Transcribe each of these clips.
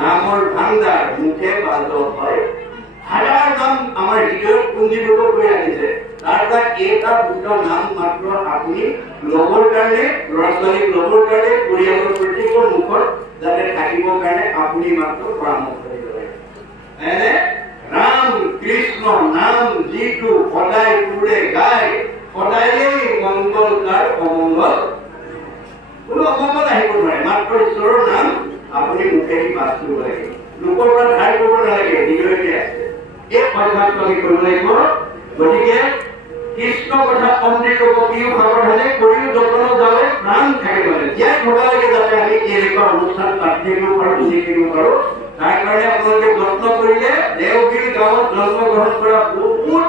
নামৰ ভাণ্ডাৰ মুখে বাজ হয় হাজাৰ নাম আমাৰ হৃদয়ত পুঞ্জীভূত কৰি আনিছে তাৰ পৰা এটা দুটা নাম মাত্ৰ আপুনি ল'বৰ কাৰণে ল'ৰা ছোৱালীক ল'বৰ কাৰণে পৰিয়ালৰ প্ৰত্যেকৰ মুখত যাতে থাকিবৰ কাৰণে আপুনি মাত্ৰ পৰামৰ্শ দিব লাগে এনে ৰাম কৃষ্ণ নাম যিটো সদায় সুৰে গায় সদায়েই মংগল তাৰ অমংগল কোনো অমংগল আহিব নোৱাৰে মাত্ৰ ঈশ্বৰৰ নাম আপুনি মুখেদি বাছ কৰিব লাগে লোকৰ পৰা ধাৰ কৰিব নালাগে হৃদয়তে আছে এই অভ্যাসটো আমি কৰিব লাগিব গতিকে কৃষ্ণ কথা অমৃত কপিও সাৱধানে কৰিও যতন যাবে প্ৰাণ থাকে মানে জীয়াই থকা লাগে যাতে আমি এনেকুৱা অনুষ্ঠান পাতি থাকিব পাৰোঁ বুজি থাকিব পাৰোঁ তাৰ কাৰণে আপোনালোকে যত্ন কৰিলে দেওবিল গাঁৱত জন্মগ্ৰহণ কৰা বহুত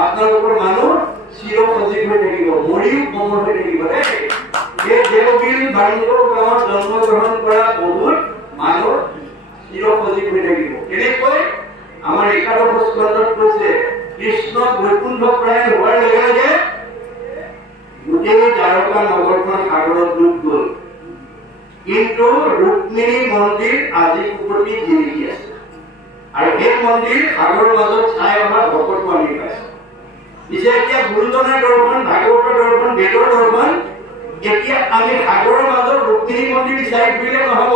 আপোনালোকৰ মানুহ চিৰ সজীৱ হৈ থাকিব মৰিও অমৰ হৈ থাকিব দেই এই দেওবিল বাংলোৰ গাঁৱত জন্মগ্ৰহণ কৰা বহুত মানুহ চিৰ সজীৱ হৈ থাকিব কেনেকৈ আমাৰ একাদশ স্কন্ধত কৈছে কৃষ্ণ বৈকুণ্ঠ প্ৰায় হোৱাৰ লগে লগে গোটেই দ্বাৰকা নগৰখন সাগৰত ডুব গ'ল কিন্তু ৰুক্মিণী মন্দিৰ আজি কুপতি জিলিকি আছে আৰু সেই মন্দিৰ সাগৰৰ মাজত চাই অহা ভকতটো আমি পাইছোঁ পিছে এতিয়া গুৰুজনাৰ দৰ্শন ভাগৱতৰ দৰ্শন বেদৰ দৰ্শন এতিয়া আমি সাগৰৰ মাজত ৰুক্মিণী মন্দিৰ বিচাৰি ফুৰিলে নহ'ব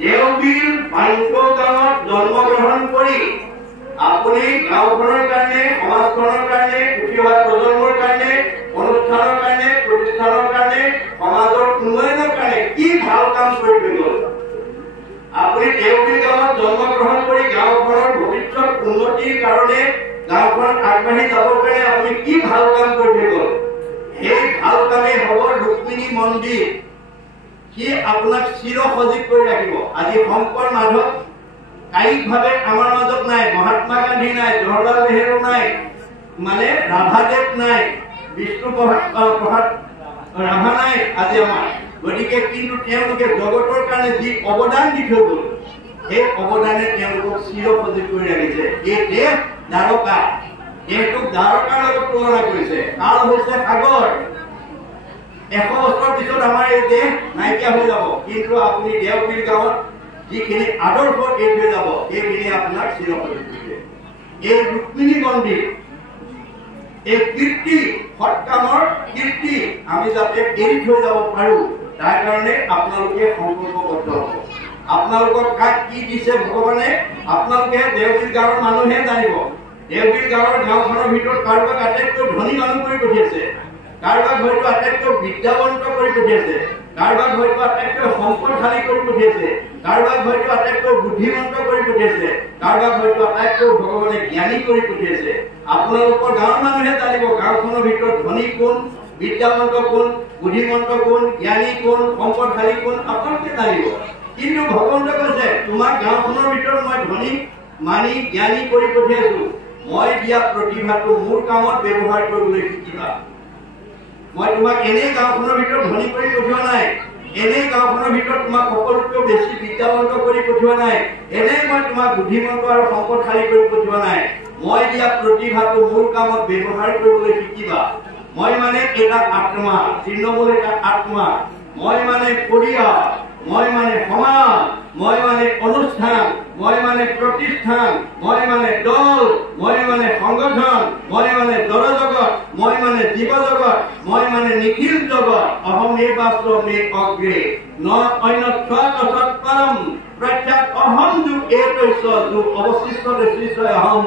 দেওবিল বাংক গাঁৱত জন্মগ্ৰহণ কৰি আপুনি গাঁওখনৰ কাৰণে সমাজখনৰ কাৰণে উঠি অহা প্ৰজন্মৰ কাৰণে অনুষ্ঠানৰ কাৰণে প্ৰতিষ্ঠানৰ কাৰণে সমাজৰ উন্নয়নৰ কাৰণে কি ভাল কাম কৰি থৈ গ'ল আপুনি দেওবিল গাঁৱত জন্মগ্ৰহণ কৰি গাঁওখনৰ ভৱিষ্যত উন্নতিৰ কাৰণে গাঁওখন আগবাঢ়ি যাবৰ কাৰণে আপুনি কি ভাল কাম কৰি থৈ গ'ল সেই ভাল কামেই হ'ব ৰুক্মিণী মন্দিৰ সি আপোনাক চিৰ সজীৱ কৰি ৰাখিব আজি শংকৰ মাধৱ কায়িকভাৱে আমাৰ মাজত নাই মহাত্মা গান্ধী নাই জৱাহৰলাল নেহেৰু নাই মানে ৰাভাদেৱ নাই বিষ্ণু প্ৰসাদ ৰাভা নাই আজি আমাৰ গতিকে কিন্তু তেওঁলোকে জগতৰ কাৰণে যি অৱদান দি থৈ গ'ল সেই অৱদানে তেওঁলোকক চিৰ সজীৱ কৰি ৰাখিছে এই দেশ দ্বাৰকা দেশটোক দ্বাৰকাৰ লগত তুলনা কৰিছে কাল হৈছে সাগৰ 100 বছৰ পিছত আমাৰ এই দেশ নাইকিয়া হৈ যাব কিন্তু আপুনি দেওবিল গাঁৱত যিখিনি আদৰ্শ এৰি থৈ যাব সেইখিনি আপোনাক চিৰ সজীৱ কৰিছে এই ৰুক্মিণী মন্দিৰ এই কীৰ্তি সৎকামৰ কীৰ্তি আমি যাতে এৰি থৈ যাব পাৰোঁ তাৰ কাৰণে আপোনালোকে সংকল্পবদ্ধ হ'ব আপোনালোকক কাক কি দিছে ভগৱানে আপোনালোকে দেওবিল গাঁৱৰ মানুহে জানিব দেওবিল গাঁৱৰ গাঁওখনৰ ভিতৰত কাৰোবাক আটাইতকৈ ধনী মানুহ কৰি পঠিয়াইছে কাৰোবাক হয়তো আটাইতকৈ বিদ্যাৱন্ত কৰি পঠিয়াইছে কাৰোবাক হয়তো আটাইতকৈ সম্পদশালী কৰি পঠিয়াইছে কাৰোবাক হয়তো আটাইতকৈ বুদ্ধিমন্ত কৰি পঠিয়াইছে কাৰোবাক হয়তো আটাইতকৈ ভগৱানে জ্ঞানী কৰি পঠিয়াইছে আপোনালোকৰ গাঁৱৰ মানুহে জানিব গাঁওখনৰ ভিতৰত ধনী কোন বিদ্যাৱন্ত কোন বুদ্ধিমন্ত কোন জ্ঞানী কোন সম্পদশালী কোন আপোনালোকে জানিব কিন্তু ভগৱন্তই কৈছে তোমাক গাঁওখনৰ ভিতৰত মই ধনী মানি জ্ঞানী কৰি পঠিয়াইছো মই দিয়া প্ৰতিভাটো মোৰ কামত ব্যৱহাৰ কৰিবলৈ শিকিবা মই তোমাক এনেই গাঁওখনৰ ভিতৰত ধনী কৰি পঠিওৱা নাই এনেই গাঁওখনৰ ভিতৰত তোমাক সকলোতকৈ বেছি বিদ্যাৱন্ত কৰি পঠিওৱা নাই এনেই মই তোমাক বুদ্ধিমন্ত আৰু সম্পদশালী কৰি পঠিওৱা নাই মই দিয়া প্ৰতিভাটো মোৰ কামত ব্যৱহাৰ কৰিবলৈ শিকিবা মই মানে এটা আত্মা তৃণমূল এটা আত্মা মই মানে পৰিয়াল মই মানে সমাজ মই মানে অনুষ্ঠান মই মানে প্ৰতিষ্ঠান মই মানে দল মই মানে সংগঠন মই মানে জড়জগত মই মানে জীৱ জগত মই মানে নিখিল জগত অহম নিৰ্বাচনে অগ্ৰে ন অন্যথ তৎপৰম প্ৰত্যাত অহম যুগ এইতৈছ যুগ অৱশিষ্ট নিশ্চয় অহম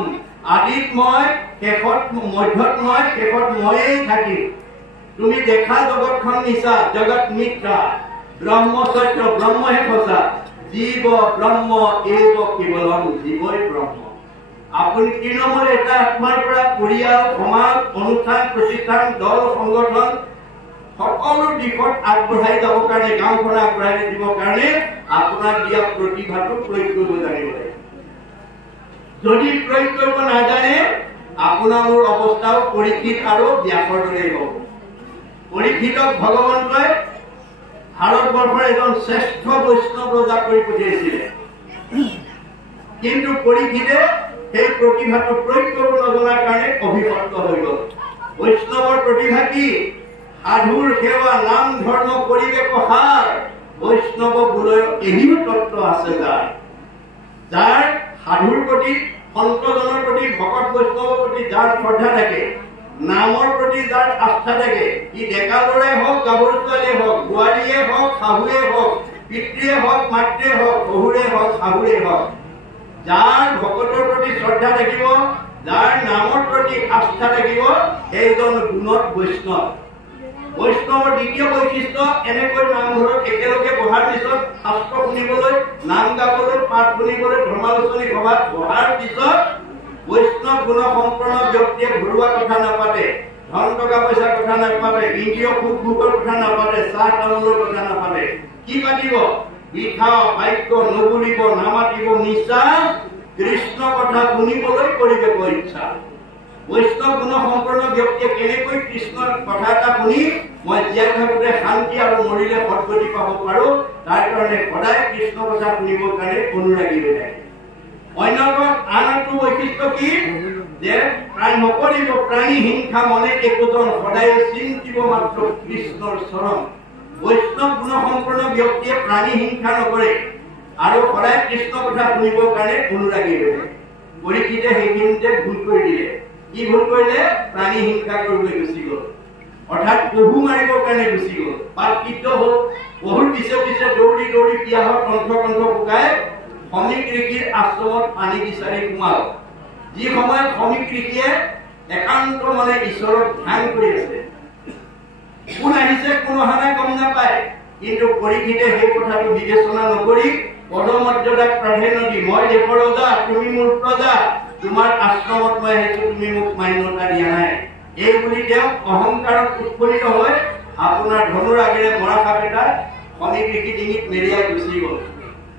আদিত মই শেষত মধ্যত মই শেষত ময়েই থাকিম তুমি দেখা জগতখন মিছা জগত মিথ্যা ব্ৰহ্ম সত্য ব্ৰহ্মহে সঁচা জীৱ ব্ৰহ্ম এব কেৱলম জীৱই ব্ৰহ্ম আপুনি তৃণমূল এটা আত্মাৰ পৰা পৰিয়াল সমাজ অনুষ্ঠান প্ৰতিষ্ঠান দল সংগঠন সকলো দিশত আগবঢ়াই যাবৰ কাৰণে গাঁওখন আগবঢ়াই দিবৰ কাৰণে আপোনাক দিয়া প্ৰতিভাটো প্ৰয়োগ কৰিব জানিব লাগিব যদি প্ৰয়োগ কৰিব নাজানে আপোনাৰ মোৰ অৱস্থাও পৰীক্ষিত আৰু ব্যাসৰ দৰে হ'ব পৰীক্ষিতক ভগৱন্তই ভাৰতবৰ্ষৰ এজন শ্ৰেষ্ঠ বৈষ্ণৱ ৰজা কৰি পঠিয়াইছিলে কিন্তু পৰীক্ষিতে সেই প্ৰতিভাটো প্ৰয়োগ কৰিব নজনাৰ কাৰণে অভিভক্ত হৈ গ'ল বৈষ্ণৱৰ প্ৰতিভা কি সাধুৰ সেৱা নাম ধৰ্ম পৰিৱেশ সাৰ বৈষ্ণৱ বোলৰ এহিও তত্ত্ব আছে যাৰ যাৰ সাধুৰ প্ৰতি সন্তজনৰ প্ৰতি ভকত বৈষ্ণৱৰ প্ৰতি যাৰ শ্ৰদ্ধা থাকে, নামৰ প্ৰতি যাৰ আস্থা থাকে, ই ডেকা ল'ৰাই হওক গাভৰু ছোৱালীয়ে হওক, বোৱাৰীয়ে হওক শাহুৱে হওক, পিতৃয়ে হওক মাতৃয়ে হওক, শহুৰে হওক শাহুৰে হওক, যাৰ ভকতৰ প্ৰতি শ্ৰদ্ধা থাকিব, যাৰ নামৰ প্ৰতি আস্থা থাকিব, সেইজন গুণত বৈষ্ণৱ। বৈষ্ণৱৰ দ্বিতীয় বৈশিষ্ট্য এনেকৈ নামঘৰত একেলগে বহাৰ পিছত শাস্ত্ৰ শুনিবলৈ, নাম গাবলৈ, পাঠ শুনিবলৈ ধৰ্মালোচনী সভাত বহাৰ পিছত বৈষ্ণৱ গুণ সম্পন্ন ব্যক্তিয়ে ঘৰুৱা কথা নাপাতে, ধন টকা পইচাৰ কথা নাপাতে, ইন্দ্ৰিয় সুখ ভোগৰ কথা নাপাতে, চাহ তামোলৰ কথা নাপাতে। কি পাতিব? লিখা বাক্য নবুলিব, নামাতিব নিচা, কৃষ্ণ কথা শুনিবলৈ কৰিব ইচ্ছা। বৈষ্ণৱ গুণ সম্পন্ন ব্যক্তিয়ে কেনেকৈ কৃষ্ণৰ কথা এটা শুনি মই জীয়াই থাকোঁতে শান্তি আৰু মৰিলে সদ্গতি পাব পাৰো, তাৰ কাৰণে সদায় কৃষ্ণ কথা শুনিবৰ কাৰণে অনুৰাগী হৈ থাকে। অন্যতম আন এটা বৈশিষ্ট্য কি? যে প্ৰাণ নকৰিব প্ৰাণী হিংসা মনে একোজন, সদায় চিন্তিব মাত্ৰ কৃষ্ণৰ চৰণ। বৈষ্ণৱ গুণ সম্পন্ন ব্যক্তিয়ে প্ৰাণী হিংসা নকৰে আৰু সদায় কৃষ্ণ কথা শুনিবৰ কাৰণে অনুৰাগী হৈ থাকে। পৰীক্ষিতে সেইখিনিতে ভুল কৰি দিলে। কি ভুল কৰিলে? প্ৰাণী হিংসা কৰিবলৈ গুচি গ'ল, অৰ্থাৎ পহু মাৰিবৰ কাৰণে গুচি গ'ল। পাপকৃত্য হ'ল, পহুৰ পিছে পিছে দৌৰি দৌৰি পিয়াহত কণ্ঠ শুকাই শ্ৰমিক ঋষিৰ আশ্ৰমত পানী বিচাৰি সোমাল। যি সময়ত শ্ৰমিক ঋষিয়ে একান্ত মানে ঈশ্বৰক ধ্যান কৰি আছে, কোন আহিছে কোন অহা নাই গম নাপায়, কিন্তু পৰীক্ষিতে সেই কথাটো বিবেচনা নকৰি পদমৰ্যাদাক প্ৰাধান্য দি, মই দেশৰ ৰজা, তুমি মোৰ প্ৰজা, তোমাৰ আশ্ৰমত মই আহিছো, তুমি মোক মান্যতা দিয়া নাই, এই বুলি তেওঁ অহংকাৰত উৎফুল্লিত হৈ আপোনাৰ ধনুৰ আগেৰে মৰা সাপ এটা শ্ৰমিক ঋষি ডিঙিত মেৰিয়াই গুচি গ'ল।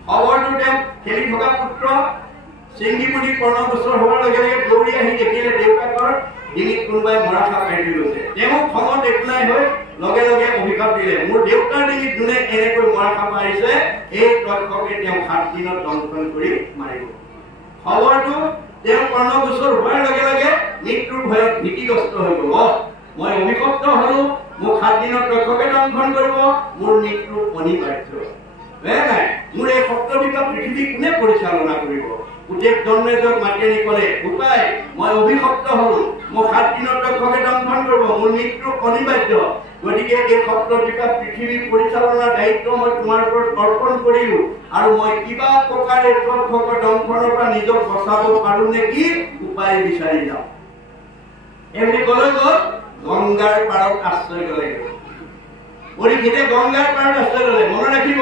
খবৰটো তেওঁ খেলি থকা পুত্ৰ চিংগিপুলি কৰ্ণগোচৰ হোৱাৰ লগে লগে দৌৰি আহি দেখিলে দেউতাকৰ ডিঙিত কোনোবাই মৰা সাপ মাৰি গৈছে। তেওঁ খঙত একো নাই হৈ লগে লগে অভিশাপ দিলে, মোৰ দেউতাৰ ডিঙিত যোনে এনেকৈ মৰা সাপ মাৰিছে, এই তক্ষকে তেওঁ 7 দিনত দংশন কৰি মাৰিব। খবৰটো তেওঁ কৰ্ণগোচৰ হোৱাৰ লগে লগে মৃত্যুৰ ভয়ত ভীতিগ্ৰস্ত হৈ গ'ল। মই অভিশপ্ত হলো, মোক 7 দিনত তক্ষকে দংশন কৰিব, মোৰ মৃত্যু অনিবাৰ্য। নাই, মোৰ এই সপ্তবিধ পৃথিৱী কোনে পৰিচালনা কৰিব? পুতেক জন্মেজক মাতি ক'লে, উপায় মই অভিশপ্ত হলো, মোক 7 দিনত তক্ষকে দংশন কৰিব, মোৰ মৃত্যু অনিবাৰ্য। গতিকে এই সপ্তবিধ পৃথিৱী পৰিচালনাৰ দায়িত্ব মই তোমাৰ ওপৰত অৰ্পণ কৰিলো, আৰু মই কিবা প্ৰকাৰে তক্ষকৰ দংশনৰ পৰা নিজক বচাব পাৰো নেকি উপায় বিচাৰি যাওঁ। এনে ক'লৈ গ'ল? গংগাৰ পাৰত আশ্ৰয় ল'লে। পৰীক্ষিতে গংগাৰ পাৰত আশ্ৰয় ল'লে। মনত ৰাখিব,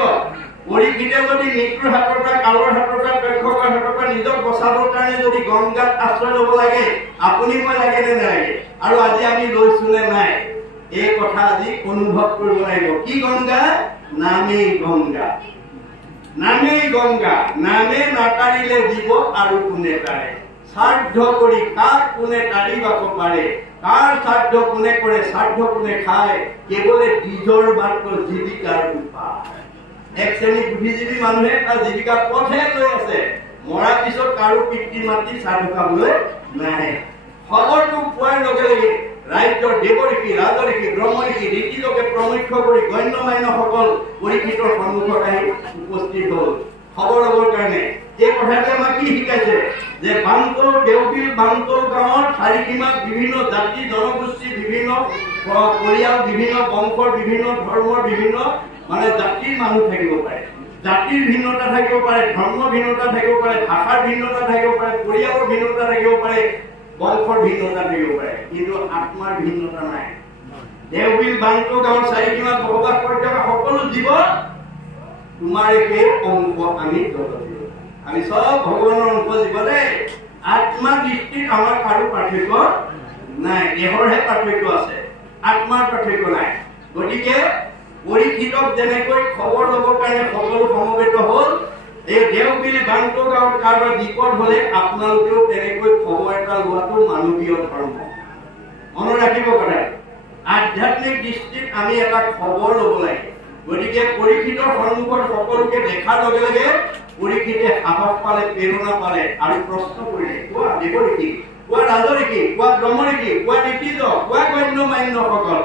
পৰীক্ষিতে যদি মৃত্যুৰ হাতৰ পৰা, কালৰ হাতৰ পৰা, তক্ষকৰ হাতৰ পৰা নিজক বচাবৰ কাৰণে যদি গংগাত আশ্ৰয় ল'ব লাগে, আপুনি মই লাগে নে নালাগে? আৰু আজি আমি লৈছো নে নাই? এই কথা আজি অনুভৱ কৰিব লাগিব। কি গংগা? নামেই গংগা, নামেই গংগা। নামে নাতাৰিলে জীৱ আৰু কোনে তাৰে, শ্ৰাদ্ধ কৰি কাক কোনে তাৰিবাব পাৰে, কাৰ শ্ৰাদ্ধ কোনে কৰে, শ্ৰাদ্ধ কোনে খায়, কেৱলে নিজৰ মাত্ৰ জীৱিকাৰ উপায়। এক শ্ৰেণী বুদ্ধিজীৱী মানুহে তাৰ জীৱিকা পথে লৈ আছে, মৰাৰ পিছত কাৰো পিতৃ মাতৃ শ্ৰাদ্ধ খাবলৈ নাহে। খবৰটো পোৱাৰ লগে লগে ৰাজ্যৰ দেৱঋষি, ৰাজঋষি, ব্ৰহ্মঋষি, ঋষিলোকে প্ৰমুখ্য কৰি গণ্য মান্যসকল পৰীক্ষিতৰ সন্মুখত আহি উপস্থিত হ'ল খবৰ ল'বৰ কাৰণে। এই কথাটোৱে আমাক কি শিকাইছে? যে বামতল দেওবিল বামতল গাঁৱৰ চাৰিসীমাত বিভিন্ন জাতি জনগোষ্ঠী, বিভিন্ন পৰিয়াল, বিভিন্ন বংশৰ, বিভিন্ন ধৰ্মৰ, বিভিন্ন মানে জাতিৰ মানুহ থাকিব পাৰে। জাতিৰ ভিন্নতা থাকিব পাৰে, ধৰ্ম ভিন্নতা থাকিব পাৰে, ভাষাৰ ভিন্নতা থাকিব পাৰে, পৰিয়ালৰ ভিন্নতা থাকিব পাৰে, বংশৰ ভিন্নতা থাকিব পাৰে, কিন্তু আত্মাৰ ভিন্নতা নাই। দেওবিল বামতল গাঁৱৰ চাৰিসীমাত বসবাস কৰি থকা সকলো জীৱ তোমাৰ একে অংশ। আমি সব ভগৱানৰ অংশ জীৱ দেই। আত্মা দৃষ্টিত আমাৰ কাৰো পাৰ্থক্য নাই, দেহৰহে পাৰ্থক্য আছে, আত্মাৰ পাৰ্থক্য নাই। গতিকে পৰীক্ষিতক যেনেকৈ খবৰ ল'বৰ কাৰণে সকলো সমবেত হ'ল, এই দেওবিল বামতল গাঁৱত কাৰোবাৰ বিপদ হ'লে আপোনালোকেও তেনেকৈ খবৰ এটা লোৱাটো মানৱীয় ধৰ্ম। মনত ৰাখিব কথা, আধ্যাত্মিক দৃষ্টিত আমি এটা খবৰ ল'ব লাগে। গতিকে পৰীক্ষিতৰ সন্মুখত সকলোকে দেখাৰ লগে লগে পৰীক্ষিতে সাহস পালে, প্ৰেৰণা পালে আৰু প্ৰশ্ন কৰিলে, কোৱা দেৱঋষি, কোৱা ৰাজঋষি, কোৱা ব্ৰহ্মঋষি, কোৱা ঋষিজ, কোৱা গণ্য মান্যসকল,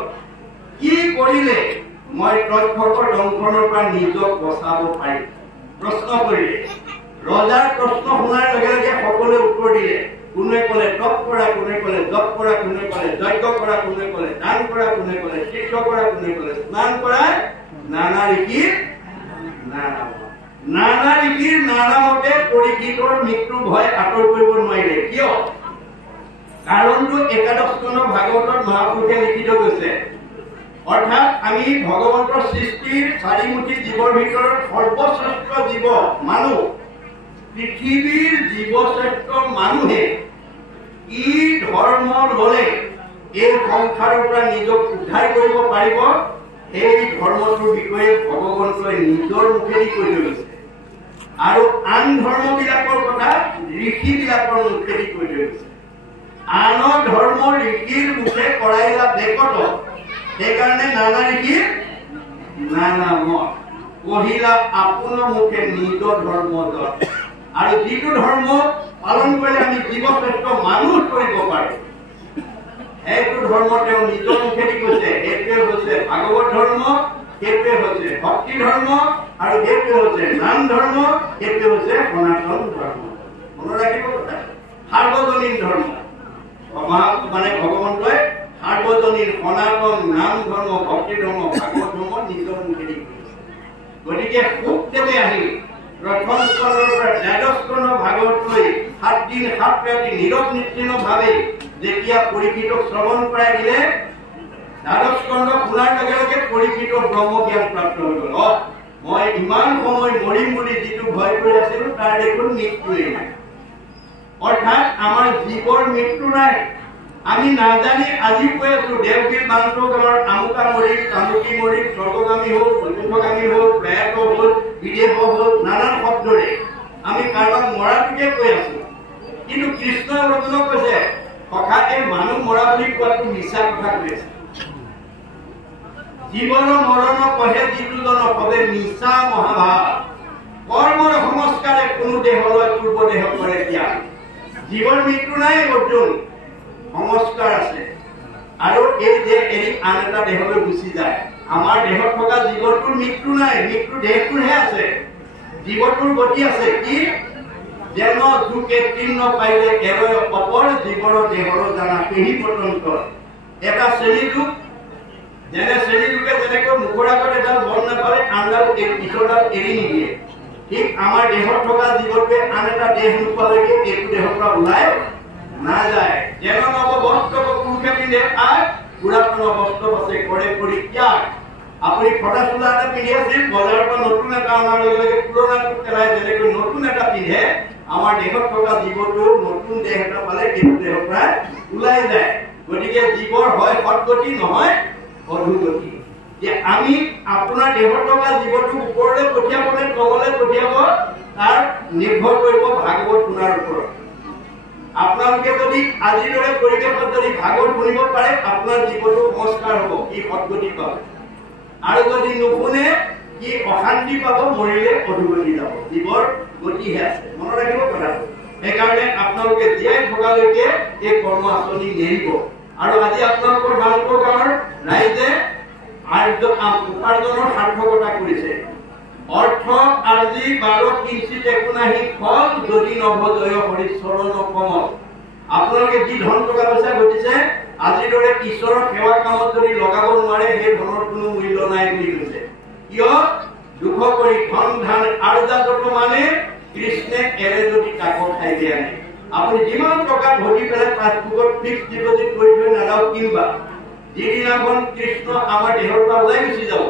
কি কৰিলে মই তক্ষকৰ দংশনৰ পৰা নিজক বচাব পাৰিম? প্ৰশ্ন কৰিলে। ৰজাৰ প্ৰশ্ন শুনাৰ লগে লগে সকলোৱে উত্তৰ দিলে। কোনে ক'লে তপ কৰা, কোনে ক'লে জপ কৰা, কোনে ক'লে যজ্ঞ কৰা, কোনে ক'লে দান কৰা, কোনে ক'লে তীৰ্থ কৰা, কোনে ক'লে স্নান কৰা, নানা ঋষিৰ নানা মতে পৰীক্ষিতৰ মৃত্যুৰ ভয় আঁতৰ কৰিব নোৱাৰিলে। কিয়? কাৰণটো একাদশ স্কন্ধ ভাগৱতত মহাপুৰুষে লিখি থৈ গৈছে। অৰ্থাৎ আমি ভগৱন্তৰ সৃষ্টিৰ চাৰিমুখী জীৱৰ ভিতৰত সৰ্বশ্ৰেষ্ঠ জীৱ মানুহ, পৃথিৱীৰ জীৱশ্ৰেষ্ঠ মানুহে ই ধৰ্ম ল'লে এই সংসাৰৰ পৰা নিজক উদ্ধাৰ কৰিব পাৰিব, সেই ধৰ্মটোৰ বিষয়ে ভগৱন্তই নিজৰ মুখেদি কৈ থৈ গৈছে। আৰু আন ধৰ্মবিলাকৰ কথা ঋষিবিলাকৰ মুখেদি কৈ থৈ গৈছে। আন ধৰ্ম ঋষিৰ মুখে কৰাইলা বেকত, সেইকাৰণে নানা ঋষিৰ নানা মত কহিলা আপোন মুখে নিজৰ ধৰ্ম দল। আৰু যিটো ধৰ্ম পালন কৰিলে আমি জীৱশ্ৰেষ্ঠ মানুহ কৰিব পাৰো, সেইটো ধৰ্ম তেওঁ নিজৰ মুখেদি কৈছে। সেইটোৱে হৈছে ভাগৱত ধৰ্ম, সেইটোৱে হৈছে ভক্তি ধৰ্ম, আৰু সেইটোৱে হৈছে নাম ধৰ্ম, সেইটোৱে হৈছে সনাতন ধৰ্ম। মনত ৰাখিব কথা, সাৰ্বজনীন ধৰ্ম মানে ভগৱন্তই সাৰ্বজনীন সনাতন নাম ধৰ্ম, ভক্তি ধৰ্ম, ভাগৱত ধৰ্ম নিজৰ মুখেদি কৈছে। গতিকে শুকদেৱে আহি প্ৰথম স্কন্ধৰ পৰা দ্বাদশ স্কন্ধ ভাগৱতলৈ 7 দিন 7 ৰাতি নীৰৱ নিশ্চিন্তভাৱে যেতিয়া পৰীক্ষিতক শ্ৰৱণ কৰাই দিলে, দ্বাদশ স্কন্ধ শুনাৰ লগে লগে পৰীক্ষিতৰ ব্ৰহ্ম জ্ঞান প্ৰাপ্ত হৈ গ'ল। মই ইমান সময় মৰিম বুলি যিটো ভয় কৰি আছিলো, তাৰ দেখোন মৃত্যুৱেই নাই। অৰ্থাৎ আমাৰ জীৱৰ মৃত্যু নাই। আমি নাজানি আজি কৈ আছো দেৱগীৰ বান্ধৱ আমাৰ আমুকা মৰিল, তামুকী মৰিল, স্বৰ্গগামী হ'ল, বৈকুণ্ঠগামী হ'ল, প্ৰয়াত হ'ল, বিদেশ হ'ল, নানান শব্দৰে আমি কাৰোবাক মৰাটোকে কৈ আছো। কিন্তু কৃষ্ণই অৰ্জুনক কৈছে, সখা এই মানুহ মৰা বুলি কোৱাটো মিছা কথা কৈ আছে। জীৱন মৰণ কহে যিটো জন সবে মিছা মহাভাৱ, কৰ্মৰ সংস্কাৰে কোনো দেহলৈ পূৰ্ব দেহ কৰে ত্যাগ। জীৱৰ মৃত্যু নাই অৰ্জুন, সংস্কাৰ আছে। আৰু এই দেহ এৰি আন এটা দেহলৈ গুচি যায়। আমাৰ দেহত থকা জীৱটোৰ মৃত্যু নাই, মৃত্যু দেহটোৰহে আছে। জীৱটোৰ গতি আছে কি যেন যুগে তৃণ পাইলে এৰয় অপৰ জীৱৰ দেহৰ জানা পেহী পতন্তৰ। এটা শ্ৰেণী যুগ, যেনে শ্ৰেণী যুগে যেনেকৈ মুখৰ আগত এডাল বন নাপালে আনডাল পিছৰডাল এৰি নিদিয়ে, ঠিক আমাৰ দেহত থকা জীৱটোৱে আন এটা দেহ নোপোৱালৈকে এইটো দেহৰ পৰা ওলাই নাযায়। যেন নৱ বস্ত্ৰ পুৰুষে পিন্ধে আগ, পুৰাতন বস্ত্ৰ আছে কৰে পৰিত্যাগ। আপুনি ফটা চোলা এটা পিন্ধি আছিল, বজাৰৰ পৰা নতুন এটা অনাৰ লগে লগে পুৰণাটো পেলাই যেনেকৈ নতুন এটা পিন্ধে, আমাৰ দেহত থকা জীৱটো নতুন দেহ এটা পালে সেইটো দেহৰ পৰা ওলাই যায়। গতিকে জীৱৰ হয় সৎগতি, নহয় অধোগতি। যে আমি আপোনাৰ দেহত থকা জীৱটো ওপৰলৈ পঠিয়াব নে তললৈ পঠিয়াব, তাৰ নিৰ্ভৰ কৰিব ভাগৱত শুনাৰ ওপৰত। আপোনালোকে যদি আজিৰ দৰে পৰিৱেশত যদি ভাগৱত শুনিব পাৰে, আপোনাৰ জীৱটো সংস্কাৰ হ'ব, ই সৎগতি পাব। আৰু যদি নুশুনে ই অশান্তি পাব, মৰিলে অধোগতি যাব। জীৱৰ গতিহে আছে, মনত ৰাখিব কথাটো। সেইকাৰণে আপোনালোকে জীয়াই থকালৈকে এই কৰ্ম আঁচনি নেৰিব। আৰু আজি আপোনালোকৰ ভালপোৱা গাঁৱৰ ৰাইজে উপাৰ্জনৰ সাৰ্থকতা কৰিছে। অৰ্থ আজি 12 কিঞ্চিত একো নাহি ফল, যদি নভজয় হৰিচৰণ কমল। আপোনালোকে যি ধন টকা পইচা ঘটিছে, আজিৰ দৰে ঈশ্বৰৰ সেৱা কামত যদি লগাব নোৱাৰে, সেই ধনৰ কোনো মূল্য নাই বুলি কৈছে। কিয়? দুখ কৰি ধন ধান আৰ্জাত মানে কৃষ্ণে এৰে যদি তাকো খাই দিয়া নাই। আপুনি যিমান টকা ঘটি পেলাই পাছবুকত ফিক্স ডিপজিট কৰি থৈ নাযাওক, কিংবা যিদিনাখন কৃষ্ণ আমাৰ দেহৰ পৰা ওলাই গুচি যাব,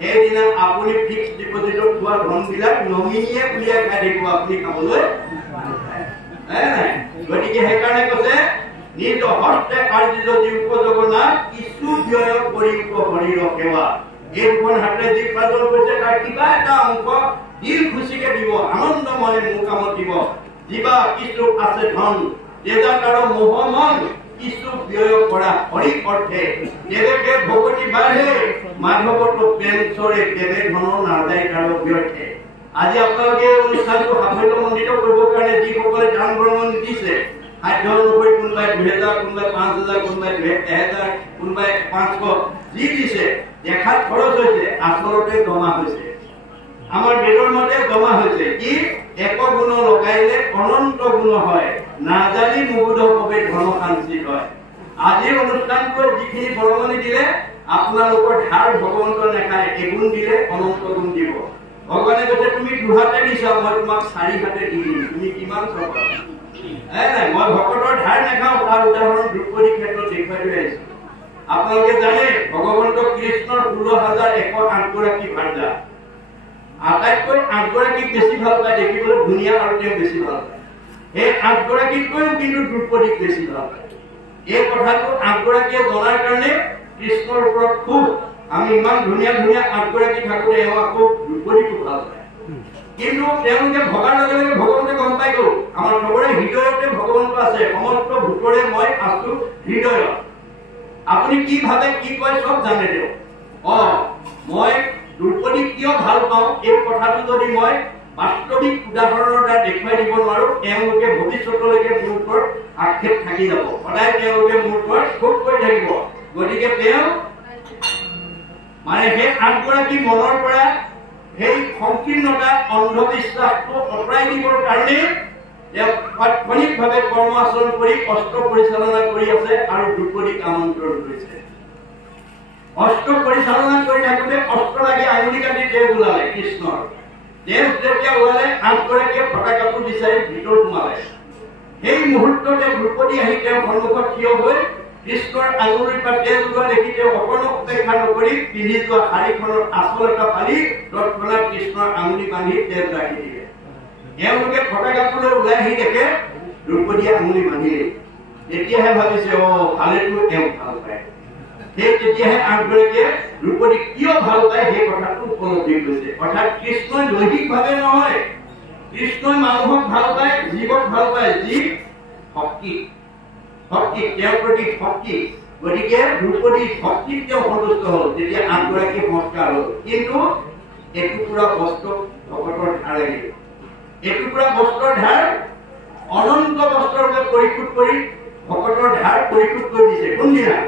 সেইদিনা আপুনি ফিক্স ডিপজিটত থোৱা ধনবিলাক নমিনীয়ে উলিয়াই খাই থাকিব, আপুনি খাবলৈ। গতিকে সেইকাৰণে কৈছে নিজ হস্তে আৰ্জিত যি উপজগন্নাথ, কিছু ব্যয় কৰি হৰিৰ সেৱা। এই দুখন হাতেৰে যি উপাৰ্জন কৰিছে তাৰ কিবা এটা অংশ দিল খুচিকে দিব, আনন্দ মনে মোৰ কামত দিব। যিবা কিছু আছে ধন, তেজাক আৰু মোহ মন, কিছু ব্যয় কৰা হৰি অৰ্থে। দেৱেকে ভগৱতী বাঢ়ে, মাধৱত প্ৰেম চৰে, দেৱে ধনৰ নাযায় তাৰ ব্যৰ্থে। আজি আপোনালোকে অনুষ্ঠানটো সাফল্যমণ্ডিত কৰিবৰ কাৰণে যিসকলে দান বৰঙণি দিছে, সাধ্য অনুসৰি কোনোবাই 2000, কোনোবাই 5000, কোনোবাই 1000, কোনোবাই 500, যি দিছে দেখাত খৰচ হৈছে, আচলতে জমা হৈছে। আমাৰ বেদৰ মতে জমা হৈছে কি এক গুণ নহয়, নাজানি মুগুধ কবে ধন সাঞ্চিত হয়। আজিৰ অনুষ্ঠানটোত যিখিনি বৰঙণি দিলে আপোনালোকৰ ধাৰ ভগৱন্তৰ নেখায়, এগুণ দিলে অনন্ত গুণ দিব। ভগৱানে কৈছে তুমি দুহাতে দিছা, মই তোমাক 4 হাতে দি দিম, তুমি কিমান চাবা। নাই মই ভকতৰ ধাৰ নেখাওঁ, তাৰ উদাহৰণ দ্ৰৌপদীৰ ক্ষেত্ৰত দেখুৱাই থৈ আহিছো। আপোনালোকে জানে ভগৱন্ত কৃষ্ণৰ 16,108 গৰাকী ভাৰ্যা, আটাইতকৈ 8 গৰাকীক বেছি ভাল পায়, দেখিবলৈ ধুনীয়া আৰু তেওঁ বেছি ভাল পায়। এই 8 গৰাকীতকৈও কিন্তু দ্ৰৌপদীক বেছি ভাল পায়। এই কথাটো 8 গৰাকীয়ে জনাৰ কাৰণে কৃষ্ণৰ ওপৰত খুব আমি ইমান ধুনীয়া ধুনীয়া 8 গৰাকী থাকোঁতে এওঁ আকৌ দ্ৰৌপদীকো ভাল পায়। কিন্তু তেওঁলোকে ভগাৰ লগে লগে ভগৱন্তে গম পাই গ'ল আমাৰ চবৰে হৃদয়তে ভগৱন্ত আছে, সমস্ত ভূতৰে মই আছো হৃদয়ত। আপুনি কি ভাবে কি কয় সব জানে তেওঁ। মই দ্ৰৌপদীক কিয় ভাল পাওঁ এই কথাটো যদি মই বাস্তৱিক উদাহৰণৰ দ্বাৰা দেখুৱাই দিব নোৱাৰো, তেওঁলোকে ভৱিষ্যতলৈকে মোৰ ওপৰত আক্ষেপ থাকি যাব, সদায় তেওঁলোকে মোৰ ওপৰত ক্ষোভ কৰি থাকিব। গতিকে তেওঁ মানে সেই 8 গৰাকী মনৰ পৰা সেই সংকীৰ্ণতা অন্ধবিশ্বাসটো আঁতৰাই দিবৰ কাৰণে তেওঁ তাৎক্ষণিকভাৱে কৰ্ম আচৰণ কৰি অস্ত্ৰ পৰিচালনা কৰি আছে আৰু দ্ৰৌপদীক আমন্ত্ৰণ কৰিছে। অস্ত্ৰ পৰিচালনা কৰি থাকোঁতে অস্ত্ৰ লাগি আঙুলি কাটি তেজ ওলালে কৃষ্ণৰ। তেজ যেতিয়া ওলালে 8 গৰাকীয়ে ফটা কাপোৰ বিচাৰি ভিতৰত সোমালে। সেই মুহূৰ্ততে দ্ৰৌপদী আহি তেওঁৰ সন্মুখত থিয় হৈ কৃষ্ণৰ আঙুলিৰ পৰা তেজ ওলোৱা দেখি তেওঁ অকণো উপেক্ষা নকৰি পিন্ধি যোৱা শাৰীখনৰ আঁচল এটা ফালি তৎক্ষণাৎ কৃষ্ণৰ আঙুলি বান্ধি তেজ ৰাখি দিলে। এওঁলোকে ফটা কাপোৰলৈ ওলাই আহি দেখে দ্ৰৌপদীয়ে আঙুলি বান্ধিলে। তেতিয়াহে ভাবিছে ভালেটো এওঁ ভাল পায়। সেই তেতিয়াহে 8 গৰাকীয়ে দ্ৰৌপদীক কিয় ভাল পায় সেই কথাটো উপলব্ধি কৰিছে। অৰ্থাৎ কৃষ্ণই দৈহিকভাৱে নহয়, কৃষ্ণই মানুহক ভাল পায়, জীৱক ভাল পায়, জীৱ শক্তি তেওঁৰ প্ৰতি শক্তি। গতিকে দ্ৰৌপদীৰ শক্তিত তেওঁ সন্তুষ্ট হল। তেতিয়া 8 গৰাকী সংস্কাৰ হল। কিন্তু এটুকুৰা বস্ত্ৰ ভকতৰ ধাৰ লাগিল। এটুকুৰা বস্ত্ৰৰ ধাৰ অনন্ত বস্ত্ৰৰূপে পৰিশোধ কৰি ভকতৰ ধাৰ পৰিশোধ কৰি দিছে। কোনদিনা?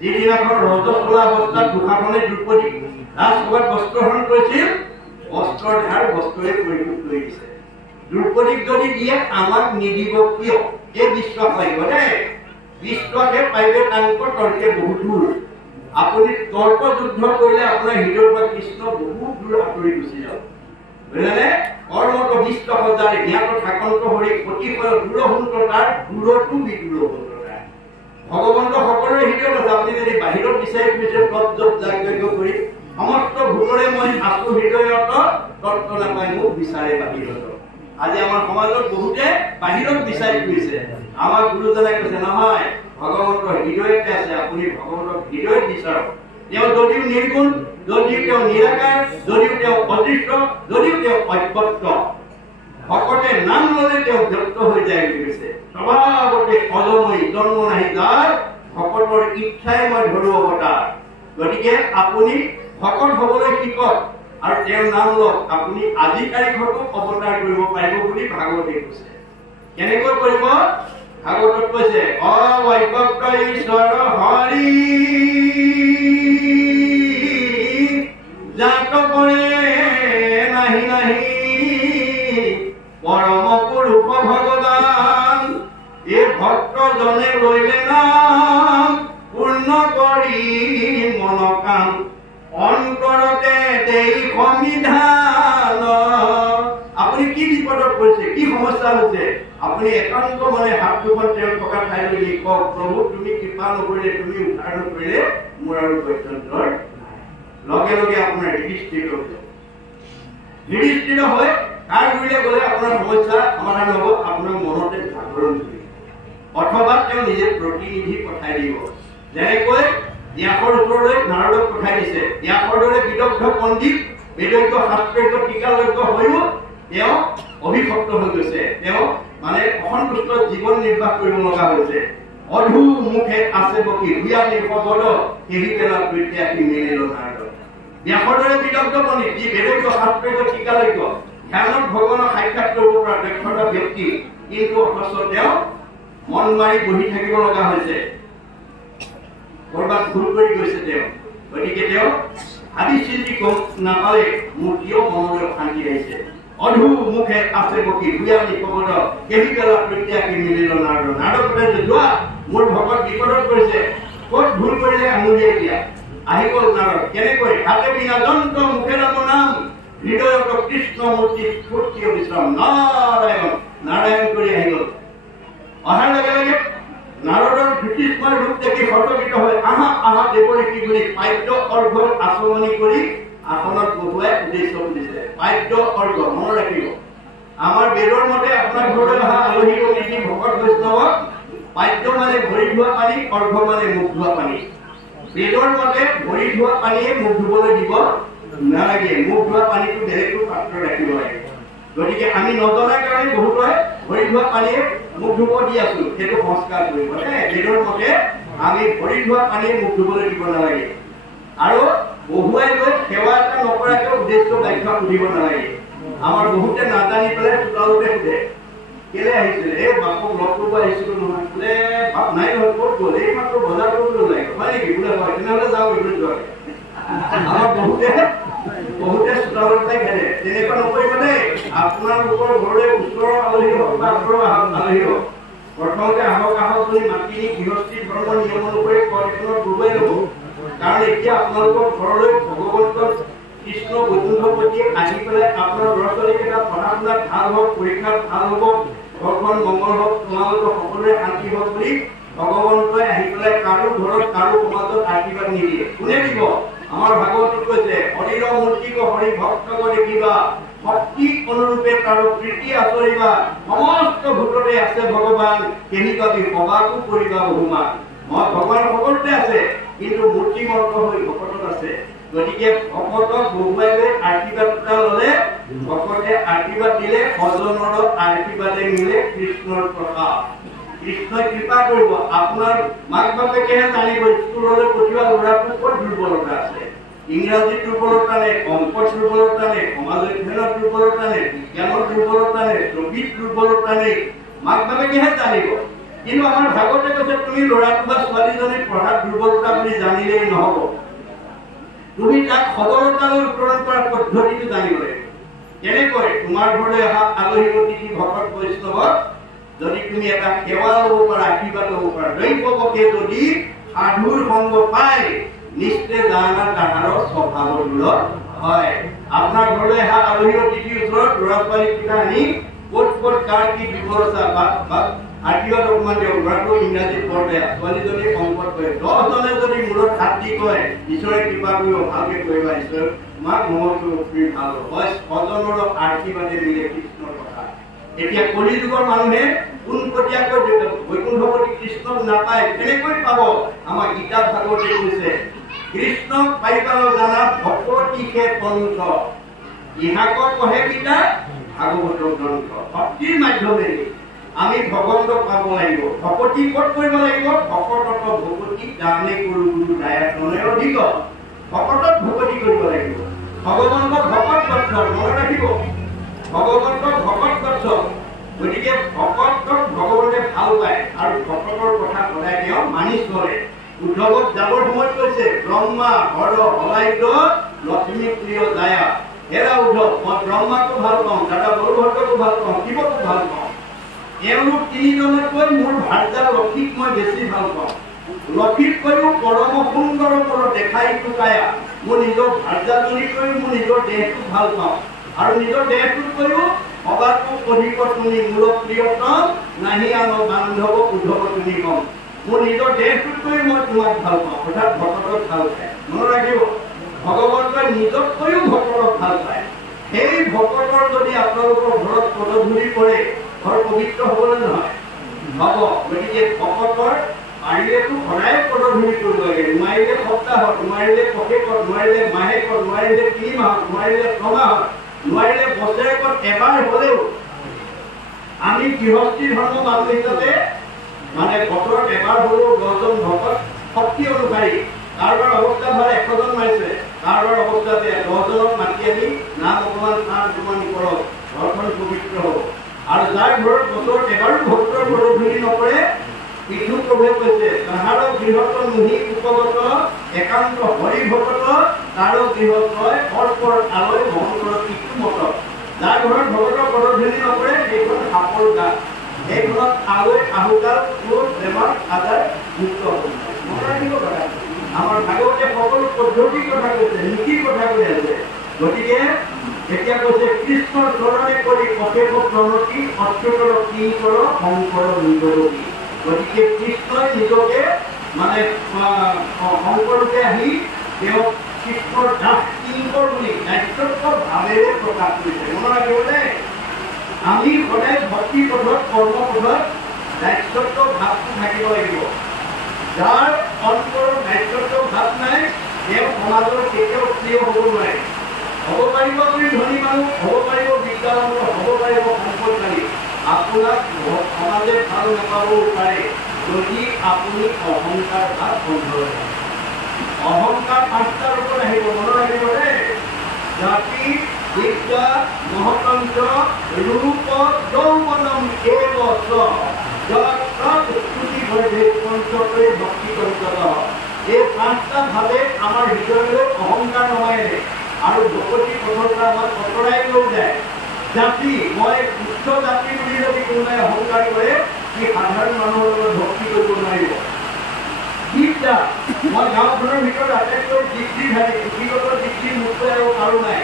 যিদিনাখন ৰজস্বলা অৱস্থাত দুঃশাসনে দ্ৰৌপদীক ৰাজসভাত বস্ত্ৰহৰণ কৰিছিল, বস্ত্ৰৰ ধাৰ বস্ত্ৰৰে পৰিশোধ কৰি দিছে। দ্ৰৌপদীক যদি দিয়ে আমাক নিদিব কিয়? এই বিশ্বাস লাগিব দেই। বিশ্বাসে পাইবে তাংক তৰ্কে বহুত দূৰ। আপুনি তৰ্ক যুদ্ধ কৰিলে আপোনাৰ হৃদয়ৰ পৰা কৃষ্ণ বহুত দূৰ আঁতৰি গুচি যাব। বুজিলে? কৰ্মত বিষ্ট সজাৰে জ্ঞাত থাকন্ত হৰি অতিশয় দূৰহন্ততাৰ দূৰতো বিদূৰহন্ততা। ভগৱন্ত সকলোৰে হৃদয়ত আছে। আপুনি যদি বাহিৰত বিচাৰি ফুৰিছে তৎ জপ যাগ কৰি সমস্ত ভূতৰে মই আছো হৃদয়ত, তত্ত্ব নাপাই মোক বিচাৰে বাহিৰত। আজি আমাৰ সমাজত বহুতে বাহিৰত বিচাৰি ফুৰিছে। আমাৰ গুৰুজনে কৈছে নহয়, ভগৱন্তৰ হৃদয়তে আছে, আপুনি ভগৱন্তক হৃদয়ত বিচাৰক। তেওঁ যদিও নিৰ্গুণ, যদিও তেওঁ নিৰাকাৰ, যদিও তেওঁ অদৃশ্য, যদিও তেওঁ অব্যক্ত, ভকতে নাম ললে তেওঁ ব্যক্ত হৈ যায় বুলি কৈছে। স্বভাৱতে অজময়ী জন্ম নাহি যাৰ, ভকতৰ ইচ্ছাই মই ধৰো অৱতাৰ। গতিকে আপুনি ভকত হবলৈ শিকক আৰু তেওঁৰ নাম লওক। আপুনি আজি তাৰিখতো অৱতাৰ কৰিব পাৰিব বুলি ভাগৱতে কৈছে। কেনেকৈ কৰিব? ভাগৱতত কৈছে অব্যক্ত ঈশ্বৰ হৰি জাত কৰে নাহি নাহি পৰম পুৰুষ ভগৱান। এই ভক্তজনে লৈলে নাম পূৰ্ণ কৰি মন কাম, অন্তৰতে দেই সমিধান। আপুনি কি বিপদত পৰিছে, কি সমস্যা হৈছে, আপুনি একান্ত মনে হাত দুখন তেওঁ থকা ঠাইলৈ লিখক, প্ৰভু তুমি কৃপা নকৰিলে, তুমি উদ্ধাৰ নকৰিলে মোৰ আৰু গত্যন্তৰ। লগে লগে আপোনাৰ হৃদস্থিৰ হৈ তাৰ গুৰিলে গলে আপোনাৰ সমস্যা সমাধান হব। আপোনাৰ মনতে জাগৰণ কৰিব, অথবা তেওঁ নিজে প্ৰতিনিধি পঠাই দিব। যেনেকৈ ব্যাসৰ ওচৰলৈ নাৰদক পঠাই দিছে। ব্যাসৰ দৰে বিদগ্ধ পণ্ডিত, বেদজ্ঞ শাস্ত্ৰজ্ঞ টীকালজ্ঞ হৈও তেওঁ অভিভক্ত হৈ গৈছে। তেওঁ মানে অসন্তুষ্ট জীৱন নিৰ্বাহ কৰিব লগা হৈছে। অধু মুখে আছে বকি হুয়া নিৰ্ভবদ সেই পেলা প্ৰত্যাশী মিলিল নাৰদ। ব্যাসৰ দৰে বিদগ্ধ পণ্ডিত, যি বেদজ্ঞ শাস্ত্ৰজ্ঞ টীকালজ্ঞ, ধ্যানত ভগৱানক সাক্ষাৎ কৰিব পৰা দক্ষতা ব্যক্তি, কিন্তু অথচ তেওঁ মন মাৰি বহি থাকিব লগা হৈছে। কৰবাত ভুল কৰি গৈছে তেওঁ। গতিকে তেওঁ ভাবি চিন্তি নাপালে মোৰ কিয় মনলৈ অশান্তি আহিছে। অধু মুখে আছে বকি ভূয়ালি পবন কেমিকেল প্ৰত্যাকি মিলিল নাৰদ নাৰদ কৈছে যোৱা মোৰ ভকত বিপদত পৰিছে ক'ত ভুল কৰিলে আঙুলিয়াই দিয়া আহি গ'ল নাৰদ কেনেকৈ হাতে বিনা যন্ত্ৰ মুখে ৰাম নাম হৃদয়ত কৃষ্ণ মূৰ্তি স্ফূৰ্তি বিশ্ৰাম নাৰায়ণ নাৰায়ণ কৰি আহি গ'ল অহাৰ লগে লগে নাৰদৰ জ্যোতিষ্ময় ৰূপ দেখি হৰ্ষিত হৈ আহা আহা দেৱৰীকি বুলি পাদ্য অৰ্ঘ্যৰ আচৰণি কৰি আসনত বহুৱাই উদ্দেশ্য সুধিছে পাদ্য অৰ্ঘ্য মনত ৰাখিব আমাৰ বেদৰ মতে আপোনাৰ ঘৰলৈ অহা আলহী অতিথি ভকত বৈষ্ণৱক পাদ্য মানে ভৰি ধোৱা পানী অৰ্ঘ্য মানে মুখ ধোৱা পানী বেদৰ মতে ভৰি ধোৱা পানীয়ে মুখ ধুবলৈ দিব নালাগে মুখ ধোৱা পানীটো বেলেগটো পাত্ৰ ৰাখিব লাগে গতিকে আমি নজনাৰ কাৰণে বহুতৰে ভৰি ধোৱা পানীয়ে মুখ ধুব দি আছো সেইটো সংস্কাৰ কৰিব বেদৰ মতে আমি ভৰি ধোৱা পানীয়ে মুখ ধুবলৈ দিব নালাগে আৰু বহুৱাই লৈ সেৱা এটা নকৰাকৈ উদ্দেশ্য ব্যাখ্যা সুধিব নালাগে আমাৰ বহুতে নাজানি পেলাই চোতালতে সোধে কেলে আহিছিলে এই বাপক লগ কৰিব আহিছিলো নহয় বোলে বাপ নাই নহয় ক'ত গ'ল এই মাত্ৰ বজাৰ কৰিবলৈ ওলাই হয় নেকি বোলে হয় তেনেহ'লে যাওঁ বিপৰীত যোৱাকে আমাৰ বহুতে চোতালতে খেলে তেনেকুৱা নকৰিব দেই আপোনালোকৰ ঘৰলৈ ওচৰৰ আলহী হওক বা আঁতৰৰ আলহী হওক প্ৰথমতে আহক আহক বুলি মাতি গৃহস্থী ধৰ্ম নিয়ম অনুসৰি কৰ্তনৰ পূৰ্বেই ল'ব কাৰণ এতিয়া আপোনালোকৰ ঘৰলৈ ভগৱন্ত কৃষ্ণ বৈকুণ্ঠপতিয়ে আহি পেলাই আপোনাৰ ল'ৰা ছোৱালীকেইটা পঢ়া শুনাত ভাল হওক পৰীক্ষাত ভাল হ'ব ঘৰখন মংগল হওক তোমালোকৰ সকলোৰে শান্তি হওক বুলি ভগৱন্তই আহি পেলাই কাৰো ঘৰত কাৰো সমাজত আশীৰ্বাদ নিদিয়ে কোনে দিব আমাৰ ভাগৱতত কৈছে হৰিৰ মূৰ্তিক হৰি ভক্তক দেখিবা ভক্তি অনুৰূপে তাৰ প্ৰীতি আচৰিবা সমস্ত ভূততে আছে ভগৱান কেনিবাবি সবাকো কৰিবা বহুমান মই ভগৱান সকলোতে আছে কিন্তু মূৰ্তি মন্ত্ৰ হৈ ভকতত আছে গতিকে ভকতক বহুৱাই লৈ আশীৰ্বাদ ল'লে ভকতে আশীৰ্বাদ দিলে ভজনৰ আশীৰ্বাদে মিলে কৃষ্ণৰ প্ৰসাদ কৃষ্ণই কৃপা কৰিব আপোনাৰ মাক বাপেকেহে জানিব স্কুললৈ পঠিওৱা ল'ৰাটোৰ ক'ত দুৰ্বলতা আছে ইংৰাজী দুৰ্বলতা নে অংকৰ দুৰ্বলতা নে সমাজ অধ্যয়নৰ দুৰ্বলতা নে বিজ্ঞানৰ দুৰ্বলতা নে ছবিৰ দুৰ্বলতা নে মাক বাপেকেহে জানিব কিন্তু আমাৰ ভাগৱতে কৈছে তুমি ল'ৰাটো বা ছোৱালীজনীৰ পঢ়াৰ দুৰ্বলতা বুলি জানিলেই নহ'ব তুমি তাক সবলতালৈ উত্তৰণ কৰাৰ পদ্ধতিটো জানিব লাগিব কেনেকৈ তোমাৰ ঘৰলৈ অহা আলহী অতিথি ভকত বৈষ্ণৱক যদি তুমি এটা সেৱা ল'ব পাৰা আশীৰ্বাদ ল'ব পাৰা দৈৱকে যদি সাধুৰ সংগ পায় নিশ্চয় জানা তাহাৰৰ স্বভাৱৰ দূৰত হয় আপোনাৰ ঘৰলৈ অহা আলহী অতিথিৰ ওচৰত ল'ৰা ছোৱালীকেইটা আনি ক'ত ক'ত কাৰ কি দুৰ্বলতা বা আশীৰ্বাদ অকণমান দিয়ক ল'ৰাটো ইংৰাজীত পঢ়ে ছোৱালীজনী সংকট কৰে 10জনে যদি মূৰত হাত দি কয় ঈশ্বৰে কৃপা কৰিব ভালকে কৰিবা ঈশ্বৰ তোমাক মংগল কৰিব ভাল হয় স্বজনৰ আশীৰ্বাদে মিলে কৃষ্ণৰ কথা এতিয়া কলি যুগৰ মানুহে পোনপটীয়াকৈ বৈকুণ্ঠপতি কৃষ্ণক নাপায় কেনেকৈ পাব আমাৰ গীতা ভাগৱতে কৈছে কৃষ্ণক পাইবালৈ জানা ভকতিহে পন্থ ইহাকক কহে গীতা ভাগৱত গ্ৰন্থ ভক্তিৰ মাধ্যমেৰে আমি ভগৱন্তক পাব লাগিব ভকতি ক'ত কৰিব লাগিব ভকতক ভকতি দানে কৰো গুৰু দায়াতনে অধিক ভকতক ভকতি কৰিব লাগিব ভগৱন্তক ভকত বৎস মনত ৰাখিব ভগৱন্তক ভকত বৎস গতিকে ভকতক ভগৱন্তে ভাল পায় আৰু ভকতৰ কথা সদায় তেওঁ মানি চলে উদ্ধৱত যাবৰ সময়ত কৈছে ব্ৰহ্মা হৰ হলাইত লক্ষ্মী প্ৰিয় দায়া হেৰা উদ্ধৱ মই ব্ৰহ্মাকো ভাল পাওঁ দাদা বলভদ্ৰকো ভাল পাওঁ শিৱকো ভাল পাওঁ এওঁলোক তিনিজনতকৈ মোৰ ভাৰ্যা লক্ষীক মই বেছি ভাল পাওঁ লক্ষীতকৈও পৰম সুন্দৰ কৰ দেখাই টুকায়া মোৰ নিজৰ ভাৰ্যাজনীতকৈও মোৰ নিজৰ দেহটোক ভাল পাওঁ আৰু নিজৰ দেহটোতকৈও সবাতোক অধিক তুমি মোৰ প্ৰিয়তম নাহি আন বান্ধৱ উদ্ধৱ তুমি কম মোৰ নিজৰ দেহটোতকৈ মই তোমাক ভাল পাওঁ অৰ্থাৎ ভকতক ভাল পায় মনত ৰাখিব ভগৱন্তই নিজতকৈও ভকতক ভাল পায় সেই ভকতৰ যদি আপোনালোকৰ ঘৰত পদধূলি পৰে ঘৰ পবিত্ৰ হ'বলৈ নহয় হ'ব গতিকে ভকতৰ পাৰিলেতো সদায় পদধূলি কৰিব লাগে নোৱাৰিলে সপ্তাহত নোৱাৰিলে পষেকত নোৱাৰিলে মাহেকত নোৱাৰিলে 3 মাহত নোৱাৰিলে 6 মাহত নোৱাৰিলে বছৰেকত এবাৰ হ'লেও আমি গৃহস্থী ধৰ্ম মানুহ হিচাপে মানে বছৰত এবাৰ হ'লেও 10জন ভকত শক্তি অনুসাৰী কাৰোবাৰ অৱস্থা ভাল 100জন মাৰিছে কাৰোবাৰ অৱস্থাতে 10জনক মাতি আনি নাম অকণমান কৰক ঘৰখন পবিত্ৰ হ'ব আৰু যাৰ ঘৰত বছৰত এবাৰো ভক্তৰ পদধূলি নকৰে বিষ্ণু প্ৰভুৱে কৈছে তাহাৰ গৃহত মুহি উপগত একান্ত হৰি ভকত তাৰ গৃহত অৰ্পৰ আলয় বহন কৰ কিছু মত যাৰ ঘৰত ভগতৰ পদধূলি নপৰে সেইখন সাপৰ গাত, সেইখনত আলৈ আহুকাল ক্ৰোধ বেমাৰ আজাৰ মুক্ত হ'ব। মনত ৰাখিব কথা, আমাৰ ভাগৱতে সকলো পদ্ধতিৰ কথা কৈছে, নীতিৰ কথা কৈ আছে। গতিকে এতিয়া কৈছে কৃষ্ণৰ চৰণে কৰি অশেষ প্ৰণতি অচ্যুতৰ কিংকৰ শংকৰ নিগৰতি। গতিকে কৃষ্ণই নিজকে মানে শংকৰৰূপে আহি তেওঁক কৃষ্ণৰ দাস কিংকৰ বুলি দায়িত্ব ভাৱেৰে প্ৰকাশ কৰিছে। মনত ৰাখিবনে? আমি সদায় ভক্তি পথত কৰ্ম পথত দায়িত্ব ভাৱটো থাকিব লাগিব। যাৰ অন্তৰৰ দায়িত্ব ভাৱ নাই তেওঁ সমাজৰ কেতিয়াও প্ৰিয় হ'ব নোৱাৰে। হ'ব পাৰিব আপুনি ধনী মানুহ, হ'ব পাৰিব বিদ্যাৱান, হ'ব পাৰিব সম্পদশালী, আপোনাক সমাজে ভাল নাপাবও পাৰে যদি আপুনি অহংকাৰ ভাৱ বন্ধ কৰে। অহংকাৰ পাঁচটা ৰূপত আহিব, মনত ৰাখিব দেই। জাতি বিদ্যা মহতন্ত্ৰ ৰূপ যৌৱনম এব চ পঞ্চকৰে ভক্তি তন্ত্ৰত। এই পাঁচটা ভাৱে আমাৰ হৃদয়লৈ অহংকাৰ নমাই আনে আৰু ভকতি পথৰ পৰা আমাক আঁতৰাই লৈ যায়। জাতি, মই উচ্চ জাতি বুলি যদি কোনোবাই অহংকাৰ কৰে সি সাধাৰণ মানুহৰ লগত ভক্তি কৰিব নোৱাৰিব। বিদ্যা, মই গাঁওখনৰ ভিতৰত আটাইতকৈ ডিগ্ৰীধাৰী, পুথিগত ডিগ্ৰী মুক্ত আৰু কাৰো নাই,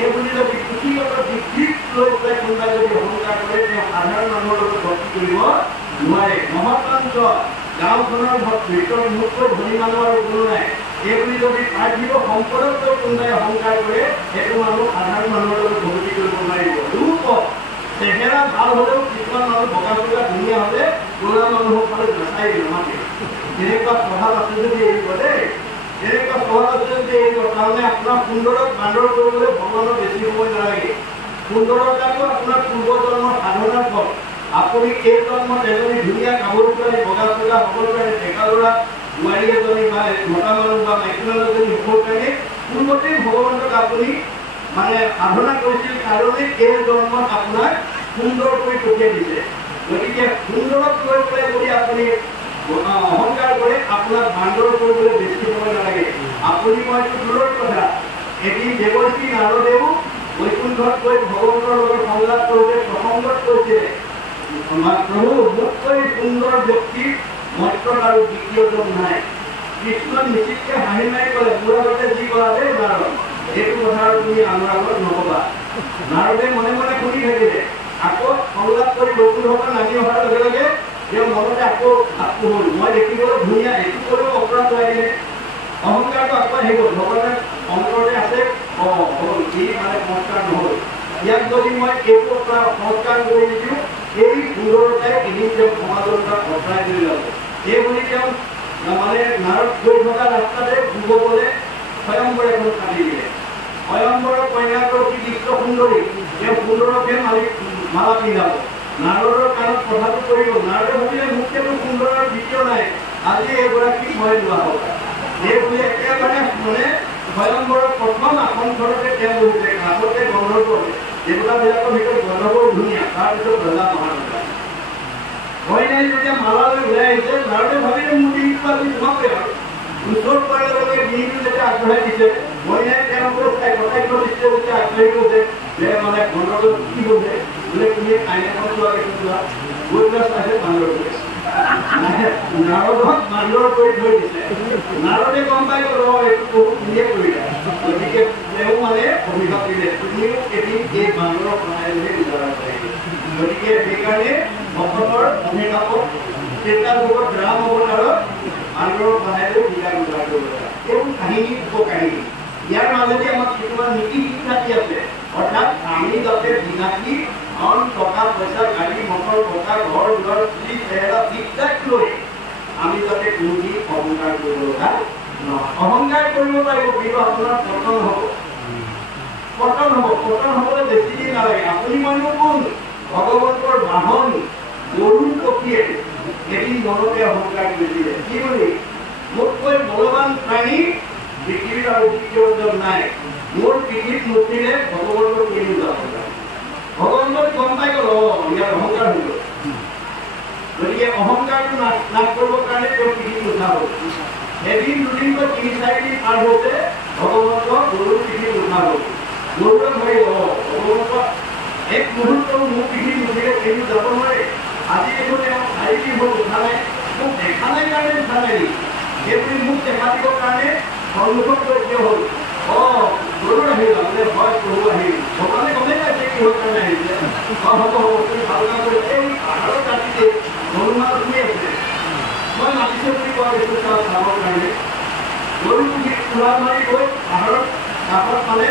এই বুলি যদি পুথিগত ডিগ্ৰীক লৈ পেলাই কোনোবাই যদি অহংকাৰ কৰে তেওঁ সাধাৰণ মানুহৰ লগত ভক্তি কৰিব নোৱাৰে। মহতন্ত্ৰ, গাঁওখনৰ ভিতৰত মুক্ত ধনী মানুহ আৰু কোনো নাই, এই বুলি যদি পাৰ্থিৱ সম্পদক লৈ কোনোবাই অহংকাৰ কৰে সেইটো মানুহ সাধাৰণ মানুহৰ লগত ভক্তি কৰিব নোৱাৰিব। ৰূপ, চেহেৰা ভাল হ'লেও কিছুমান মানুহ বগা চগা ধুনীয়া হ'লে ক'লা মানুহসকলে নাচাই নামাতে। তেনেকুৱা প্ৰভাৱ আছে যদি এৰিব দেই, তেনেকুৱা প্ৰভাৱ আছে যদি এৰিব। তাৰমানে আপোনাৰ সুন্দৰক বান্দৰ কৰিবলৈ ভগৱানৰ বেছি সময় নালাগে। সুন্দৰতাটো আপোনাৰ পূৰ্ব জন্মৰ সাধনাৰ ফল। আপুনি এই জন্মত এজনী ধুনীয়া গাভৰু ছোৱালী বগা চগা হ'বৰ কাৰণে, ডেকা ল'ৰা বোৱাৰী এজনী বা মতা মানুহ বা মাইকী মানুহ এজনী হ'বৰ কাৰণে পূৰ্বতেই ভগৱানক আপুনি মানে সাধনা কৰিছিল কাৰণে এই জন্মত আপোনাক সুন্দৰ কৰি পঠিয়াই দিছে। গতিকে সুন্দৰক লৈ পেলাই যদি আপুনি অহংকাৰ কৰে আপোনাক বান্দৰ কৰিবলৈ বেছি সময় নালাগে। আপুনি মইতো দূৰৰ কথা, এদিন দেৱৰ্ষি নাৰদেও বৈকুণ্ঠত গৈ ভগৱানৰ লগত সংলাপ কৰোঁতে প্ৰসংগত কৈছিলে, প্ৰভু মোতকৈ সুন্দৰ ব্যক্তিৰ মৰ্যত আৰু দ্বিতীয়জন নাই। কৃষ্ণই নিশ্চিতকৈ হাঁহি মাৰি ক'লে, মোৰ আগতে যি কৰা দেই নাৰদ, এইটো কথা আৰু তুমি আমাৰ আগত নক'বা। নাৰদে মনে মনে শুনি থাকিলে। আকৌ সংলাপ কৰি বৈকুণ্ঠৰ পৰা নামি অহাৰ লগে লগে তেওঁ মনতে আকৌ ভাৱটো হ'ল, মই দেখিবলৈ ধুনীয়া, এইটো কৰিও অপৰাধ লাগেনে? অহংকাৰটো আকৌ আহি গ'ল। ভগৱানে অন্তৰতে আছে, হ'ল ই মানে সংস্কাৰ নহ'ল। ইয়াক যদি মই এইটো সংস্কাৰ কৰি নিদিওঁ এই সুন্দৰতাই এদিন তেওঁ সমাজৰ পৰা অঁতৰাই লৈ যাব। এই বুলি তেওঁ মানে নাৰদ গৈ থকা ৰাস্তাতে ভূগোলে স্বয়ম্বৰ এখন কাটি দিলে। স্বয়ম্বৰৰ কন্যাগৰাকী বিশ্ব সুন্দৰী, তেওঁ সুন্দৰকে মালা পিন্ধাব। নাৰদৰ কাণত কথাটো কৰিব। নাৰদে ভাবিলে মোতকেতো সুন্দৰ আৰু দ্বিতীয় নাই, আজি এগৰাকী মই লোৱা হ'ব। এই বুলি একেবাৰে মানে স্বয়ম্বৰৰ প্ৰথম আসনখনতে তেওঁ বহিলে। কাষতে গন্ধৰ্ব, দেৱতাবিলাকৰ ভিতৰত গন্ধৰ্বৰ ধুনীয়া, তাৰপিছত ৰজা মহাৰজা। কইনাই যেতিয়া মালা লৈ ওলাই আহিছে, নাৰদে ভাবিলে মোৰ দিনটো আজি তোমাকে আৰু ওচৰ পোৱাৰ লগে লগে দিনটো যেতিয়া আগবঢ়াই দিছে, কইনাই তেওঁলোকৰ কথাই দৃষ্টিয়ে যেতিয়া আগবাঢ়ি গৈছে যে মানে গন্ধৰ্ব কি হৈছে বোলে, তুমি আইনাখন চোৱা দেখি চোৱা, গৈ পেলাই চাইছে বান্দৰ কৰি নাৰদক বান্দৰ কৰি থৈ দিছে। নাৰদে গম পাই গ'ল এইটো বহুত ধুনীয়া কৰিলে। গতিকে তেওঁ মানে অভিশাপ দিলে, তুমিও এদিন এই বান্দৰক বনাই লৈ উজাৰা কৰিলে। গতিকে সেইকাৰণে ভকতৰ অভিশাপক চেতা যুগত ৰাম অৱতাৰত বান্দৰক বনাই লৈ বিকাৰ উদ্ধাৰ কৰিব লাগে। এইবোৰ কাহিনী উপকাহিনী। ইয়াৰ মাজতে আমাক কিছুমান নীতি শিক্ষা দি আছে। অৰ্থাৎ আমি যাতে বিনাশী ধন টকা পইচা গাড়ী মটৰ টকা ঘৰ দুৱাৰ চুলি চেহেৰা বিদ্যাক লৈ আমি যাতে কোনোদিন অহংকাৰ কৰিব লগা নহয়। অহংকাৰ কৰিব পাৰিব কিন্তু আপোনাৰ পতন হ'ব। পতন হ'বলৈ বেছি দিন নালাগে। আপুনি মানুহ কোন? ভগৱন্তৰ বাহন গৰুৰ পক্ষীয়ে এদিন মনতে অহংকাৰ কৰিছিলে। কি বুলি? মোতকৈ বলৱান প্ৰাণী পৃথিৱীত আৰু দ্বিতীয়জন নাই। মোৰ পৃথিৱীত নুঠিলে ভগৱন্তৰ কেনে যাব? ভগৱন্তই গম পাই গ'ল ইয়াৰ অহংকাৰ হৈ গ'ল। গতিকে অহংকাৰটো নাশ কৰিবৰ কাৰণে তেওঁ পৃথিৱীত উঠা হ'ল। এদিন দুদিনকৈ ৩-৪ দিন পাৰ হওঁতে ভগৱন্তক গৰুৰ পৃথিৱীত উঠা হ'ল। গৰুৱে ভাবিব ভগৱন্তক এক মুহূৰ্ত মোক পিঠি নুঠিলে কিন্তু যাব নোৱাৰে আজি এইবোৰে ভাইটি হ'ল উঠা নাই মোক দেখা নাই কাৰণে উঠা নাই সেইবুলি মোক দেখা দিবৰ কাৰণে সন্মুখত গৈ থিয় হ'ল গৰুৰ আহিল মানে ভয় প্ৰভু আহিল ভগৱানে গমেই পাইছে কিহৰ কাৰণে আহিছে হ'ব তুমি ভাল কাম কৰি এই পাহাৰৰ কাটিতে হনুমান শুই আছে মই মাতিছোঁ বুলি কোৱা দেখোঁ চাবৰ কাৰণে গৰু উঠি উৰা মাৰি গৈ পাহাৰৰ কাষত মানে